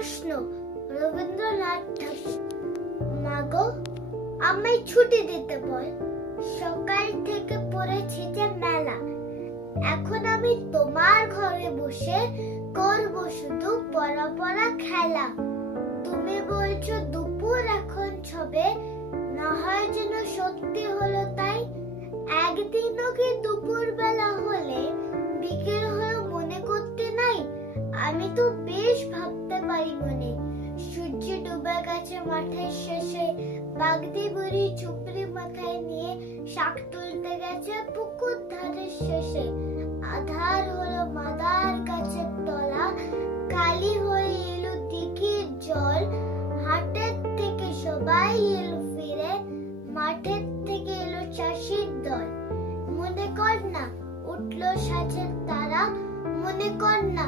প্রশ্ন রবীন্দ্রনাথ ঠাকুর। মাগো, আমায় ছুটি দিতে বল, সকাল থেকে পড়েছি যে মেলা। এখন আমি তোমার ঘরে বসে করব শুধু পড়া পড়া খেলা। তুমি বলছো দুপুর এখন ছবে, না হয় যেন সত্যি হলো তাই। একদিনও কি দুপুর বেলা হলে বিকেল হলো মনে করতে নাই? আমি তো বেশ ভাবতে পারি মনে। সূর্য ডুবে গেছে মাঠের শেষে, বাগদি বুড়ি চুপড়ি মাথায় নিয়ে শাক তুলতে গেছে পুকুর ধারের শেষে। আধার হলো মাদার গাছের তলা, কালি হয়ে এলো দিঘির জল। হাটের থেকে সবাই এলো ফিরে, মাঠের থেকে এলো চাষির দল। মনে কর না উঠলো সাজের তারা, মনে কর না